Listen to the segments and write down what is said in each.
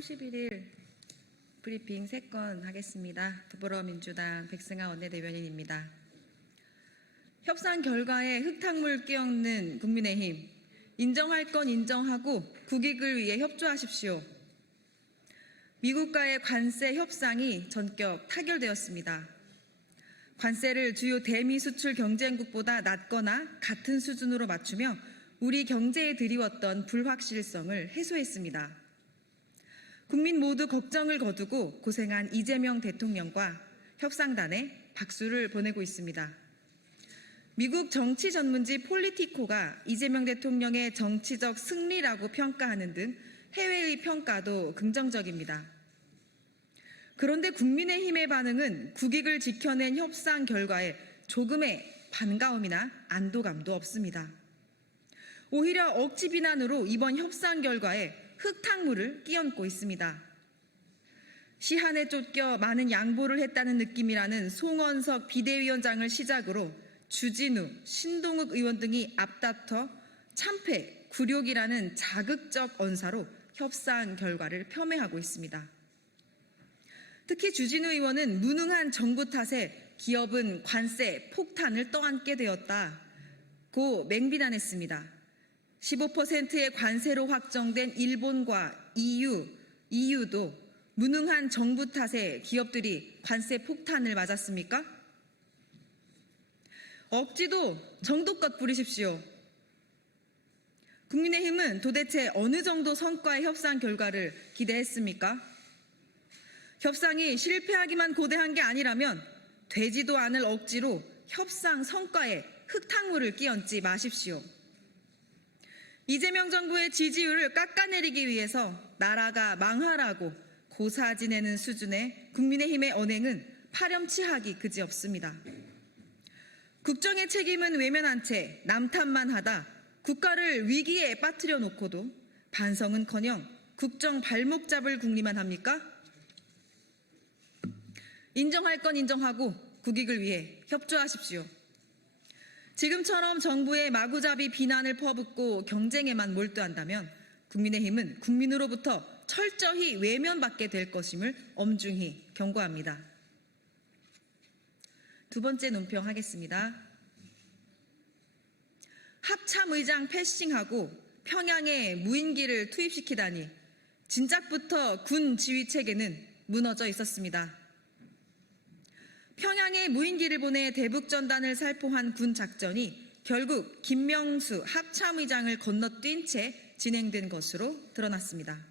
31일 브리핑 3건 하겠습니다. 더불어민주당 백승아 원내대변인입니다. 협상 결과에 흙탕물 끼얹는 국민의힘, 인정할 건 인정하고 국익을 위해 협조하십시오. 미국과의 관세 협상이 전격 타결되었습니다. 관세를 주요 대미 수출 경쟁국보다 낮거나 같은 수준으로 맞추며 우리 경제에 드리웠던 불확실성을 해소했습니다. 국민 모두 걱정을 거두고 고생한 이재명 대통령과 협상단에 박수를 보내고 있습니다. 미국 정치 전문지 폴리티코가 이재명 대통령의 정치적 승리라고 평가하는 등 해외의 평가도 긍정적입니다. 그런데 국민의힘의 반응은 국익을 지켜낸 협상 결과에 조금의 반가움이나 안도감도 없습니다. 오히려 억지 비난으로 이번 협상 결과에 흙탕물을 끼얹고 있습니다. 시한에 쫓겨 많은 양보를 했다는 느낌이라는 송원석 비대위원장을 시작으로 주진우, 신동욱 의원 등이 앞다퉈 참패, 굴욕이라는 자극적 언사로 협상 결과를 폄훼하고 있습니다. 특히 주진우 의원은 무능한 정부 탓에 기업은 관세 폭탄을 떠안게 되었다고 맹비난했습니다. 15%의 관세로 확정된 일본과 EU도 무능한 정부 탓에 기업들이 관세 폭탄을 맞았습니까? 억지도 정도껏 부리십시오. 국민의힘은 도대체 어느 정도 성과의 협상 결과를 기대했습니까? 협상이 실패하기만 고대한 게 아니라면 되지도 않을 억지로 협상 성과에 흙탕물을 끼얹지 마십시오. 이재명 정부의 지지율을 깎아내리기 위해서 나라가 망하라고 고사 지내는 수준의 국민의힘의 언행은 파렴치하기 그지없습니다. 국정의 책임은 외면한 채 남탓만 하다 국가를 위기에 빠뜨려 놓고도 반성은커녕 국정 발목 잡을 궁리만 합니까? 인정할 건 인정하고 국익을 위해 협조하십시오. 지금처럼 정부의 마구잡이 비난을 퍼붓고 경쟁에만 몰두한다면 국민의힘은 국민으로부터 철저히 외면받게 될 것임을 엄중히 경고합니다. 두 번째 논평하겠습니다. 합참의장 패싱하고 평양에 무인기를 투입시키다니 진작부터 군 지휘체계는 무너져 있었습니다. 평양에 무인기를 보내 대북전단을 살포한 군 작전이 결국 김명수 합참의장을 건너뛴 채 진행된 것으로 드러났습니다.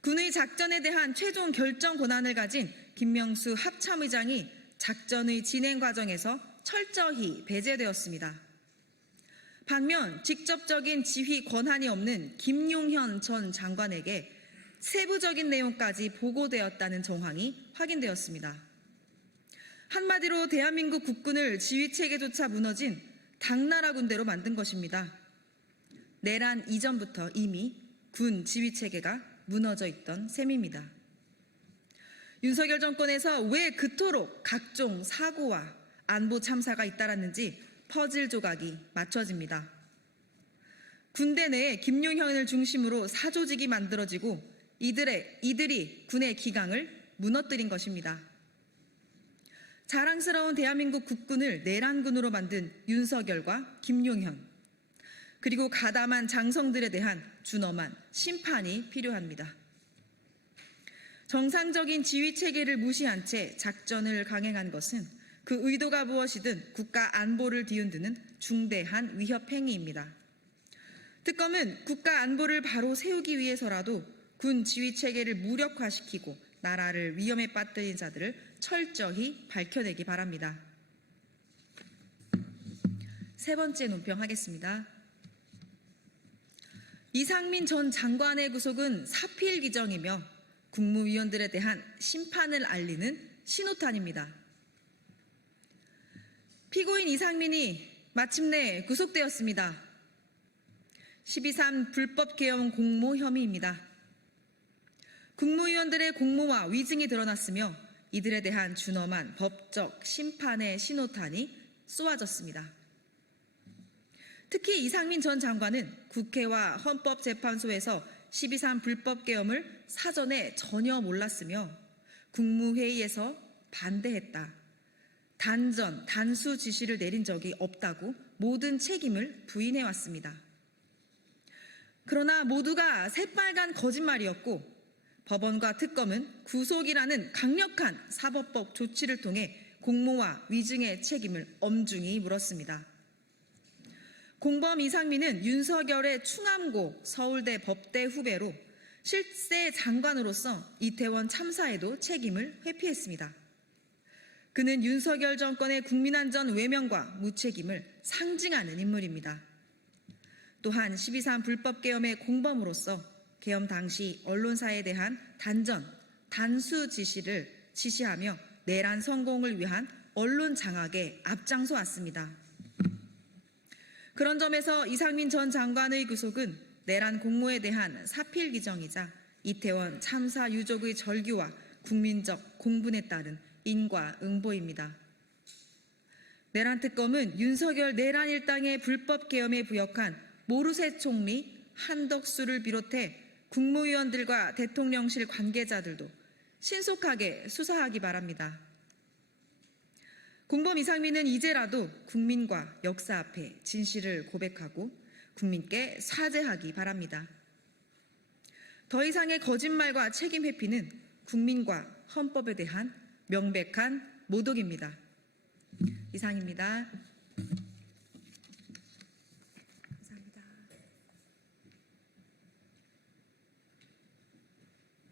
군의 작전에 대한 최종 결정 권한을 가진 김명수 합참의장이 작전의 진행 과정에서 철저히 배제되었습니다. 반면 직접적인 지휘 권한이 없는 김용현 전 장관에게 세부적인 내용까지 보고되었다는 정황이 확인되었습니다. 한마디로 대한민국 국군을 지휘체계조차 무너진 당나라 군대로 만든 것입니다. 내란 이전부터 이미 군 지휘체계가 무너져 있던 셈입니다. 윤석열 정권에서 왜 그토록 각종 사고와 안보 참사가 잇따랐는지 퍼즐 조각이 맞춰집니다. 군대 내에 김용현을 중심으로 사조직이 만들어지고 이들이 군의 기강을 무너뜨린 것입니다. 자랑스러운 대한민국 국군을 내란군으로 만든 윤석열과 김용현, 그리고 가담한 장성들에 대한 준엄한 심판이 필요합니다. 정상적인 지휘체계를 무시한 채 작전을 강행한 것은 그 의도가 무엇이든 국가 안보를 뒤흔드는 중대한 위협 행위입니다. 특검은 국가 안보를 바로 세우기 위해서라도 군 지휘체계를 무력화시키고 나라를 위험에 빠뜨린 자들을 철저히 밝혀내기 바랍니다. 세 번째 논평하겠습니다. 이상민 전 장관의 구속은 사필 규정이며 국무위원들에 대한 심판을 알리는 신호탄입니다. 피고인 이상민이 마침내 구속되었습니다. 12.3 불법 개헌 공모 혐의입니다. 국무위원들의 공모와 위증이 드러났으며 이들에 대한 준엄한 법적 심판의 신호탄이 쏘아졌습니다. 특히 이상민 전 장관은 국회와 헌법재판소에서 12.3 불법 계엄을 사전에 전혀 몰랐으며 국무회의에서 반대했다. 단전, 단수 지시를 내린 적이 없다고 모든 책임을 부인해왔습니다. 그러나 모두가 새빨간 거짓말이었고 법원과 특검은 구속이라는 강력한 사법법 조치를 통해 공모와 위증의 책임을 엄중히 물었습니다. 공범 이상민은 윤석열의 충암고 서울대 법대 후배로 실세 장관으로서 이태원 참사에도 책임을 회피했습니다. 그는 윤석열 정권의 국민안전 외면과 무책임을 상징하는 인물입니다. 또한 12.3 불법 계엄의 공범으로서 계엄 당시 언론사에 대한 단전, 단수 지시를 지시하며 내란 성공을 위한 언론 장악에 앞장서 왔습니다. 그런 점에서 이상민 전 장관의 구속은 내란 공모에 대한 사필 규정이자 이태원 참사 유족의 절규와 국민적 공분에 따른 인과응보입니다. 내란 특검은 윤석열 내란 일당의 불법 계엄에 부역한 모르세 총리, 한덕수를 비롯해 국무위원들과 대통령실 관계자들도 신속하게 수사하기 바랍니다. 공범 이상민은 이제라도 국민과 역사 앞에 진실을 고백하고 국민께 사죄하기 바랍니다. 더 이상의 거짓말과 책임 회피는 국민과 헌법에 대한 명백한 모독입니다. 이상입니다.